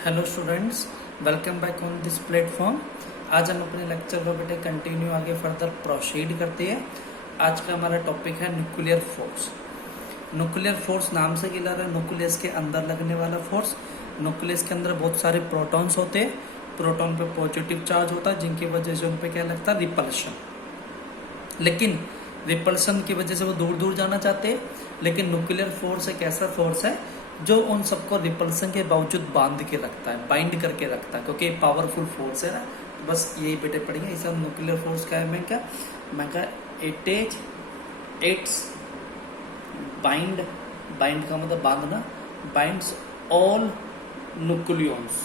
Hello students, welcome back on this platform. आज हम अपने लेक्चर को बेटे कंटिन्यू आगे फर्दर प्रोसीड करते हैं। आज का हमारा टॉपिक है न्यूक्लियर फोर्स। न्यूक्लियर फोर्स नाम से क्लियर है, न्यूक्लियस के अंदर लगने वाला फोर्स। न्यूक्लियस के अंदर बहुत सारे प्रोटॉन्स होते हैं। प्रोटॉन पे पॉजिटिव चार्ज होता है, जिनकी वजह से उन पे क्या लगता है, रिपल्शन। लेकिन रिपल्शन की वजह से वो दूर दूर जाना चाहते हैं। लेकिन न्यूक्लियर फोर्स एक ऐसा फोर्स है जो उन सबको रिपल्सन के बावजूद बांध के रखता है, बाइंड करके रखता है, क्योंकि पावरफुल फोर्स है ना। तो बस यही बेटे पढ़ेंगे। इसे न्यूक्लियर फोर्स का है। मैं क्या इट्स बाइंड, बाइंड का मतलब बांधना, बाइंड्स ऑल न्यूक्लियॉन्स।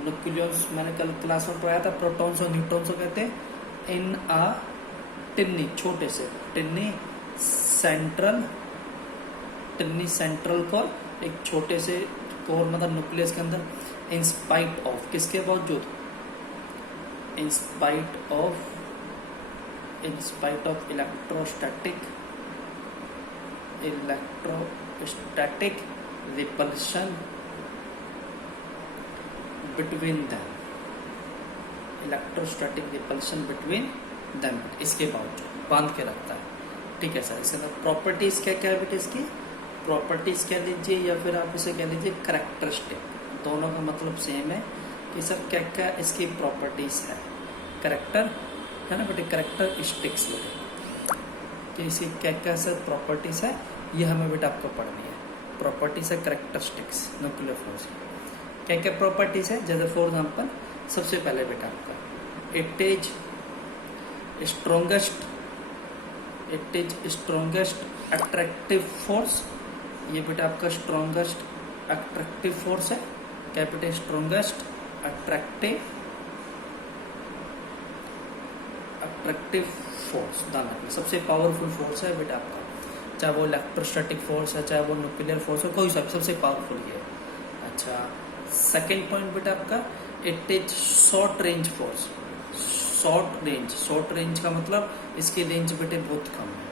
न्यूक्लियॉन्स मैंने कल क्लास में पढ़ाया था, प्रोटॉन्स और न्यूट्रॉन्स को कहते हैं इन आ टिन्नी, छोटे से टिन्नी सेंट्रल कोर, एक छोटे से कोर मतलब न्यूक्लियस के अंदर, इन स्पाइट ऑफ, किसके बावजूद, in spite of electrostatic repulsion between them, इसके बावजूद बांध के रखता है। ठीक है सर। इसके अंदर प्रॉपर्टीज क्या क्या है बेटे, इसकी प्रॉपर्टीज कह लीजिए या फिर आप इसे कह लीजिए करैक्टरिस्टिक, दोनों का मतलब सेम है कि सर क्या क्या इसकी प्रॉपर्टीज है। करैक्टर है ना बेटे, करैक्टरिस्टिक्स बेटे, कि इसकी क्या क्या सर प्रॉपर्टीज है, ये हमें बेटा आपको पढ़नी है। प्रॉपर्टीज है करैक्टरिस्टिक्स न्यूक्लियर फोर्स। क्या क्या प्रॉपर्टीज है, जैसे फॉर एग्जाम्पल सबसे पहले बेटा आपका it is strongest attractive force. ये बेटा आपका स्ट्रॉन्गेस्ट अट्रैक्टिव फोर्स है। क्या बेटा, स्ट्रॉन्गेस्ट अट्रैक्टिव फोर्स, ध्यान रखना, सबसे पावरफुल फोर्स है बेटा आपका। चाहे वो इलेक्ट्रोस्टैटिक फोर्स है, चाहे वो न्यूक्लियर फोर्स है, कोई सा सबसे पावरफुल ये है। अच्छा, सेकेंड पॉइंट बेटा आपका it is short range force. Short range का मतलब इसकी रेंज बेटे बहुत कम है।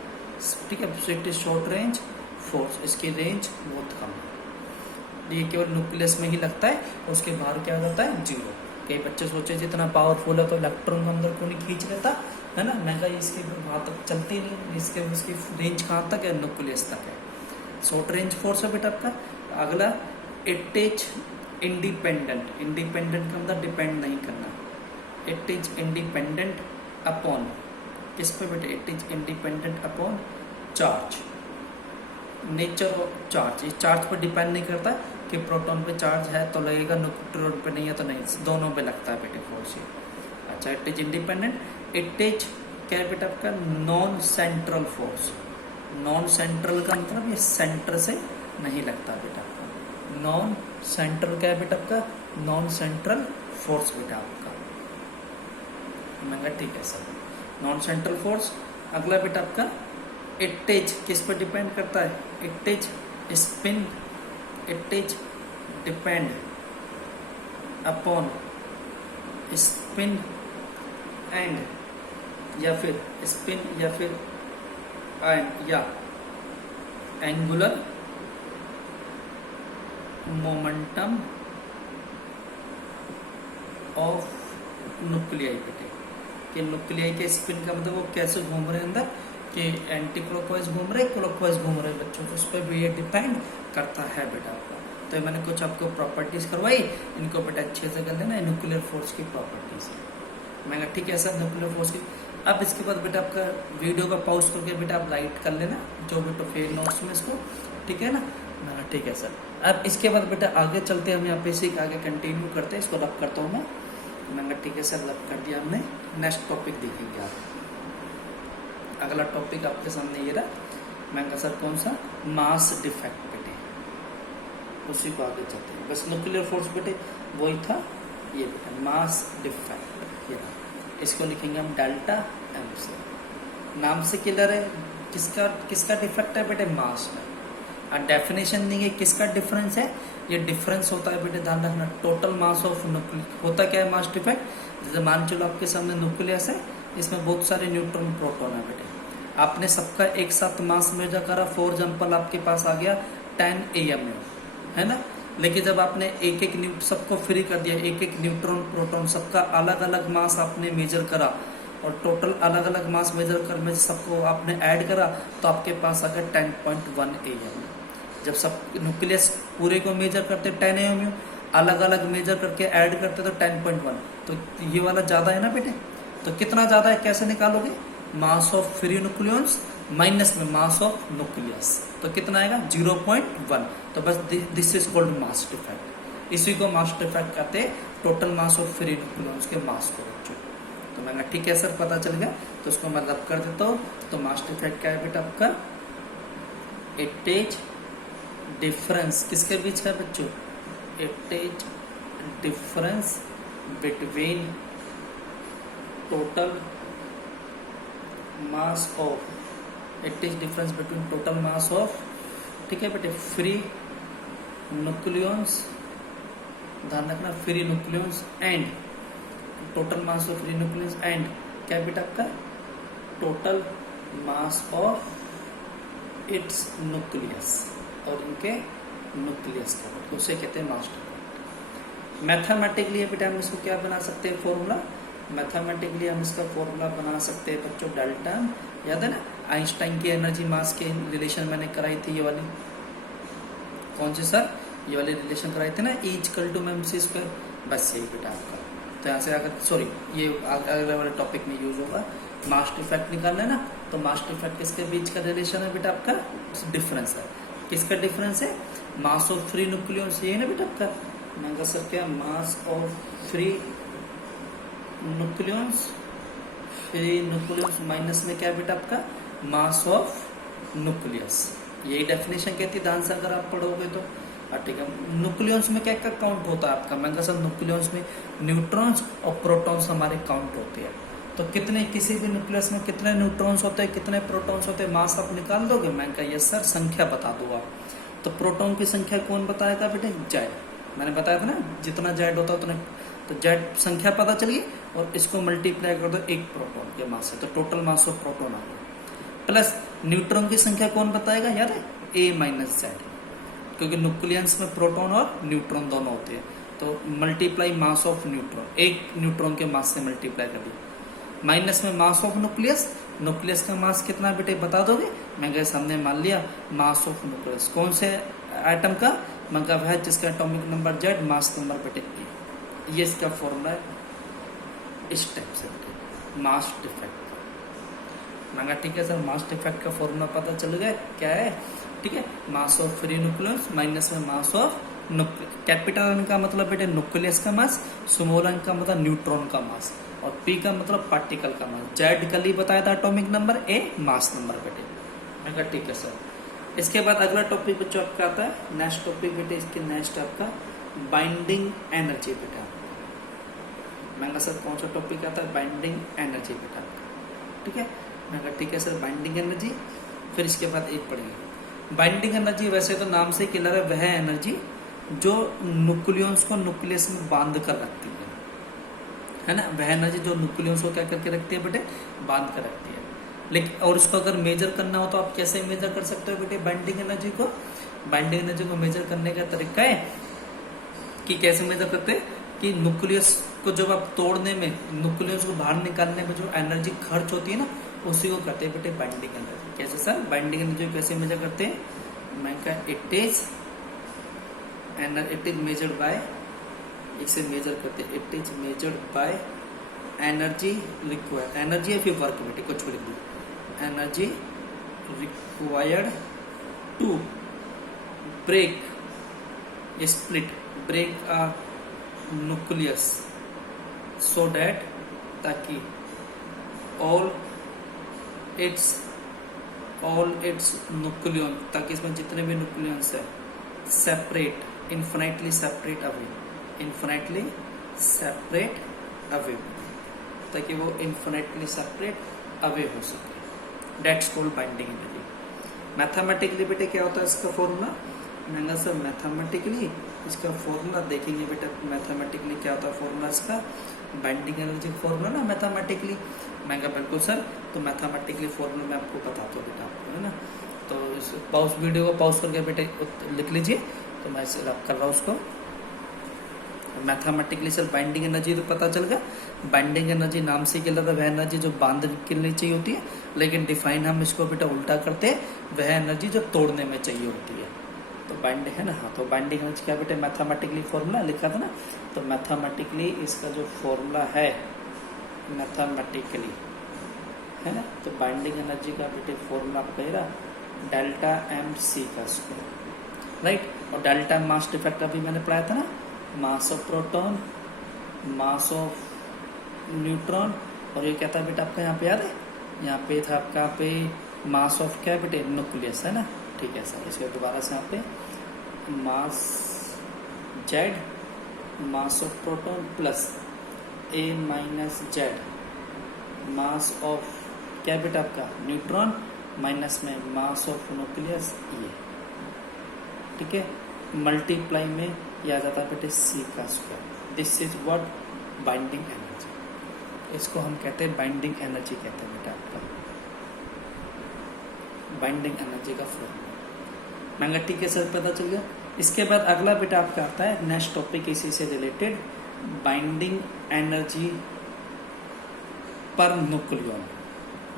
ठीक है, it is short range force, इसकी रेंज बहुत कम है। ये केवल न्यूक्लियस में ही लगता है, उसके बाहर क्या हो जाता है, जीरो। कई बच्चे सोचे जितना पावरफुल है तो इलेक्ट्रॉन को अंदर क्यों नहीं खींच लेता, है ना। मैं कहा इसके वहां तक चलती नहीं, इसके उसकी रेंज कहाँ तक है, न्यूक्लियस तक है। शॉर्ट रेंज फोर्स है बेटा आपका। अगला इट इज इंडिपेंडेंट का मतलब डिपेंड नहीं करना। इट इज इंडिपेंडेंट अपॉन, किस पे बेटे, it is independent upon charge, nature of charge. इस चार्ज पर डिपेंड नहीं करता कि प्रोटॉन पे चार्ज है तो लगेगा, न्यूट्रॉन पे नहीं है तो नहीं, दोनों पे लगता है बेटे फोर्स ये। अच्छा, it is independent. It is क्या है बेटा आपका, non central force. Non central का मतलब ये सेंटर से नहीं लगता बेटा आपका। नॉन सेंट्रल क्या है बेटा आपका, नॉन सेंट्रल फोर्स बेटा आपका। मैं ठीक है सर, नॉन सेंट्रल फोर्स। अगला बेटा आपका इट इज किस पर डिपेंड करता है, it is spin, it is depend upon spin and, या फिर स्पिन या फिर एंड या एंगुलर मोमेंटम ऑफ न्यूक्लियाई बेटे। कि न्यूक्लियाई के स्पिन का मतलब वो कैसे घूम रहे हैं अंदर, कि एंटी क्लॉकवाइज घूम रहे, क्लॉकवाइज घूम रहे बच्चों को, उस पर भी ये डिपेंड करता है बेटा आपका। तो मैंने कुछ आपको प्रॉपर्टीज करवाई, इनको बेटा अच्छे से कर लेना, न्यूक्लियर फोर्स की प्रॉपर्टीज है। मैं ठीक है सर, न्यूक्लियर फोर्स की। अब इसके बाद बेटा आपका वीडियो का पॉज करके बेटा आप राइट कर लेना जो बेटा फेल नोट्स में इसको, ठीक है ना। मैं ठीक है सर। अब इसके बाद बेटा आगे चलते हम यहाँ पे सीख आगे कंटिन्यू करते हैं। इसको रब करता हूँ मैं ठीक है सर, रब कर दिया हमने। नेक्स्ट टॉपिक देखेंगे आप। अगला टॉपिक आपके सामने ये रहा। मैं सर कौन सा, मास डिफेक्ट बेटे, उसी को आगे चलते हैं। बस न्यूक्लियर फोर्स बेटे वही था, ये बेटा मास डिफेक्ट, ये इसको लिखेंगे हम डेल्टा एम से। नाम से क्लियर है, किसका डिफेक्ट है बेटे, मास में। और डेफिनेशन देंगे किसका डिफरेंस है, ये डिफरेंस होता है बेटे, ध्यान रखना, टोटल मास ऑफ न्यूक्लियस। होता क्या है मास डिफेक्ट, जैसे मान चलो आपके सामने न्यूक्लियस है, इसमें बहुत सारे न्यूट्रॉन प्रोटॉन है बेटे, आपने सबका एक साथ मास मेजर करा। फॉर एग्जाम्पल आपके पास आ गया 10 AMU, है ना। लेकिन जब आपने एक एक सबको फ्री कर दिया, एक एक न्यूट्रॉन प्रोटॉन सबका अलग अलग मास आपने मेजर करा और टोटल अलग अलग मास मेजर कर में सबको आपने ऐड करा, तो आपके पास आ गया 10.1 AM। जब सब न्यूक्लियस पूरे को मेजर करते 10 AM, अलग अलग मेजर करके ऐड करते तो 10.1, तो ये वाला ज्यादा है ना बेटे। तो कितना ज्यादा है कैसे निकालोगे, mass of free nucleons minus में मास ऑफ न्यूक्लियस, तो कितना आएगा 0.1। तो बस this is called mass defect. इसी को मास डिफेक्ट कहते हैं, total mass of free nucleons के मास को बच्चों। तो मैंने ठीक है सर पता चल गया, तो उसको मैं रब कर देता हूँ। तो मास डिफेक्ट क्या है बेटा आपका, इट इज डिफरेंस किसके बीच का बच्चों, it is difference between total mass of, it is difference between total mass of, ठीक है बेटे, फ्री न्यूक्लियॉन्स, ध्यान रखना free nucleons and total mass of free nucleons and क्या बेटा आपका total mass of its nucleus, और इनके न्यूक्लियस का, उसे कहते हैं मास डिफेक्ट। मैथमेटिकली बेटा हम इसको क्या बना सकते हैं फॉर्मूला, मैथमेटिकली हम इसका फॉर्मूला बना सकते हैं बच्चों डेल्टा, याद है ना आइंस्टाइन की एनर्जी मास के रिलेशन मैंने कराई थी, ये वाली कौन सी सर, ये वाली रिलेशन कराई थी ना, E equal to mc square, बस यही बेटा आपका। तो यहाँ से अगर सॉरी ये अगले वाले टॉपिक में यूज होगा, मास डिफेक्ट निकालना है ना, तो मास डिफेक्ट किसके बीच का रिलेशन है बेटा आपका, डिफरेंस है, किसका डिफरेंस है, मास ऑफ फ्री न्यूक्लियॉन्स, ये है ना बेटा आपका, मैं सर क्या mass of free nucleons, free nucleus minus में क्या बेटा आपका मास ऑफ न्यूक्लियस, यही डेफिनेशन कहती है, ध्यान से अगर आप पढ़ोगे तो। ठीक है, न्यूक्लियॉन्स में क्या क्या काउंट होता है आपका, मैं सर न्यूक्लियॉन्स में न्यूट्रॉन्स और प्रोटॉन्स हमारे काउंट होते हैं। तो कितने किसी भी न्यूक्लियस में कितने न्यूट्रॉन्स होते हैं, कितने प्रोटॉन्स होते हैं, मास आप निकाल दोगे, मैं कहा यस सर संख्या बता दो आप। तो प्रोटॉन की संख्या कौन बताएगा बेटे, जेड, मैंने बताया था ना जितना जेड होता है उतना, तो जेड संख्या पता चलिए और इसको मल्टीप्लाई कर दो एक प्रोटॉन के मास से, तो टोटल मास ऑफ प्रोटॉन आ गया। प्लस न्यूट्रॉन की संख्या कौन बताएगा याद है, ए माइनस जेड, क्योंकि न्यूक्लियस में प्रोटॉन और न्यूट्रॉन दोनों होते हैं, तो मल्टीप्लाई मास ऑफ न्यूट्रॉन, एक न्यूट्रॉन के मास से मल्टीप्लाई कर दिया, माइनस में मास ऑफ न्यूक्लियस, न्यूक्लियस का मास कितना बेटे बता दोगे, मैं गैस हमने मान लिया मास ऑफ न्यूक्लियस कौन से एटम का, मतलब है जिसका atomic number Z, mass number बेटे ए, ये इसका फॉर्मूला है, इस टाइप से बेटे मास डिफेक्ट। मांगा ठीक है सर, मास डिफेक्ट का फॉर्मूला पता चल गया क्या है, ठीक है, mass of free nucleus minus में मास ऑफ कैपिटल एन का मतलब बेटे न्यूक्लियस का मास, स्मॉल एन का मतलब न्यूट्रॉन का मास, और पी का मतलब पार्टिकल का मास, जेड कल ही बताया था एटॉमिक नंबर, ए मास नंबर बेटे। मैं कहा ठीक है सर। इसके बाद अगला टॉपिक बच्चों आपका आता है, नेक्स्ट टॉपिक बेटे इसके नेक्स्ट आपका बाइंडिंग एनर्जी बेटा। मैं कहा सर कौन सा टॉपिक आता है, बाइंडिंग एनर्जी बेटा, ठीक है। मैं कहा ठीक है सर बाइंडिंग एनर्जी, फिर इसके बाद एक पढ़ेंगे बाइंडिंग एनर्जी। वैसे तो नाम से क्लियर है, वह एनर्जी जो न्यूक्लियॉन्स को न्यूक्लियस में बांध कर रखती है ना, वह एनर्जी जो न्यूक्लियॉन्स को क्या करके रखती है बेटे, बांध कर रखती है। लेकिन और उसको अगर मेजर करना हो तो आप कैसे मेजर कर सकते हो बेटे बाइंडिंग एनर्जी को, बाइंडिंग एनर्जी को मेजर करने का तरीका है कि कैसे मेजर करते हैं कि न्यूक्लियस को जब आप तोड़ने में, न्यूक्लियस को बाहर निकालने में जो एनर्जी खर्च होती है ना, उसी को कहते हैं बेटे बाइंडिंग एनर्जी। कैसे सर बाइंडिंग एनर्जी कैसे मेजर करते हैं, मैं कहा इट इज मेजर्ड बाय, इसे मेजर करते हैं, it is measured by energy required, energy या फिर वर्क बेटे कुछ भी लिख दो, energy required to break split break a nucleus so that, ताकि ऑल इट्स न्यूक्लियन, ताकि इसमें जितने भी न्यूक्लियंस है separate, infinitely separate away, infinitely separate away, ताकि वो इन्फिनिटली सेपरेट अवे हो सके, that's called binding energy. Mathematically बेटे क्या होता है इसका फॉर्मूला, मैंने सर मैथमेटिकली इसका फॉर्मूला देखेंगे बेटा, मैथमेटिकली क्या होता है फॉर्मूला इसका, बाइंडिंग एनर्जी फॉर्मूला ना मैथमेटिकली, मैं कहा बिल्कुल सर, तो मैथमेटिकली फॉर्मूला मैं आपको बताता हूँ बेटा, है ना। तो इस वीडियो को पॉज करके बेटे लिख लीजिए, तो मैं इसे रब कर रहा हूँ उसको। मैथमेटिकली सर बाइंडिंग एनर्जी तो पता चल गया। बाइंडिंग एनर्जी नाम से क्या लगा, वह एनर्जी जो बांध के लिए चाहिए होती है, लेकिन डिफाइन हम इसको बेटा उल्टा करते हैं, वह एनर्जी जो तोड़ने में चाहिए होती है। तो बाइंडिंग है ना, हाँ, तो बाइंडिंग एनर्जी क्या बेटे, मैथमेटिकली फॉर्मूला लिखा था ना, तो मैथमेटिकली इसका जो फॉर्मूला है मैथमेटिकली है ना, तो बाइंडिंग एनर्जी का बेटे फॉर्मूला आपका ये रहा डेल्टा एम सी का स्क्वायर, राइट। और डेल्टा मास डिफेक्ट अभी मैंने पढ़ाया था ना, मास of proton, mass of neutron, और ये क्या था बेटा आपका यहाँ पे याद है, यहाँ पे था आपका पे मास ऑफ क्या बेटे, न्यूक्लियस है ना, ठीक है सर। इसके दोबारा से यहाँ पे mass Z, mass of proton plus A minus Z, mass of क्या बेटा आपका न्यूट्रॉन, माइनस में मास ऑफ न्यूक्लियस ये, ठीक है, मल्टीप्लाई में यह आ जाता है बेटे सी का square. This is what binding energy, इसको हम कहते हैं बाइंडिंग एनर्जी कहते हैं बेटा आपका, बाइंडिंग एनर्जी का फॉर्मूला। मैंने कहा ठीक है सर पता चल गया। इसके बाद अगला बेटा आपका आता है नेक्स्ट टॉपिक इसी से related, binding energy per nucleon.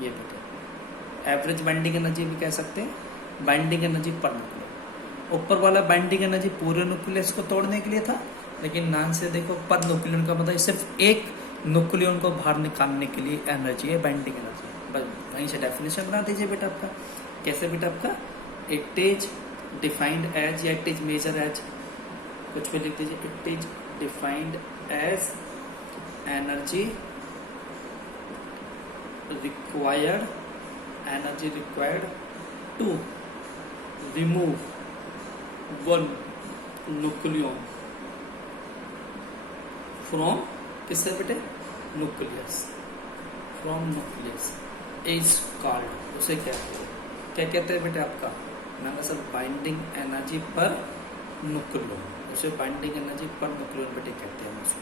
ये बेटा एवरेज बाइंडिंग एनर्जी भी कह सकते हैं, बाइंडिंग एनर्जी पर न्यूक्लियन। ऊपर वाला बाइंडिंग एनर्जी पूरे न्यूक्लियस को तोड़ने के लिए था, लेकिन नाम से देखो पर न्यूक्लियन का मतलब सिर्फ एक न्यूक्लियन को बाहर निकालने के लिए एनर्जी है बाइंडिंग एनर्जी। बस वहीं से डेफिनेशन बना दीजिए बेटा आपका। कैसे बेटा आपका, इट इज डिफाइंड एज, या इट इज मेजर एज, कुछ भी लिख दीजिए, it is defined as energy required, energy required to remove one nucleon from, किससे बेटे, nucleus, from nucleus is called, उसे क्या कहते हैं बेटे आपका, मैंने sir binding energy per nucleon, उसे बाइंडिंग एनर्जी पर न्यूक्लियन बेटे कहते हैं उसको,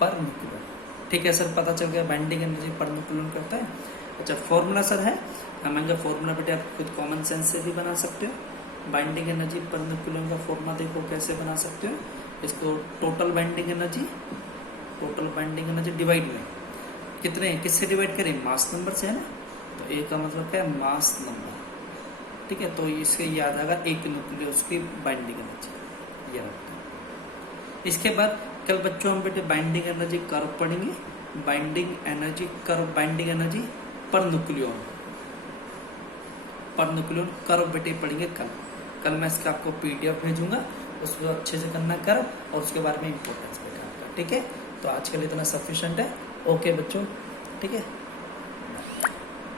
पर न्यूक्लियन। ठीक है सर पता चल गया बाइंडिंग एनर्जी पर न्यूक्लियन करता है। अच्छा फॉर्मूला सर है, मैं फॉर्मूला बेटे आप खुद कॉमन सेंस से भी बना सकते हो। बाइंडिंग एनर्जी पर न्यूक्लियन का फॉर्मूला देखो कैसे बना सकते हो, इसको टोटल बाइंडिंग एनर्जी डिवाइड में कितने, किससे डिवाइड करें, मास नंबर से है ना, तो ए का मतलब क्या है, मास नंबर, ठीक है। तो इसके याद आएगा एक न्यूक्लियस की बाइंडिंग एनर्जी, ये रखते हैं। इसके बाद कल बच्चों हम बेटे बाइंडिंग एनर्जी कर्व पढ़ेंगे, binding energy curve, binding energy per nucleon curve बेटे पढ़ेंगे कल मैं इसका आपको पीडीएफ भेजूंगा, उसको अच्छे से करना कर्व और उसके बारे में इंपॉर्टेंस बेटा आपका, ठीक है। तो आज के लिए इतना सफिशिएंट है, ओके बच्चों, ठीक है।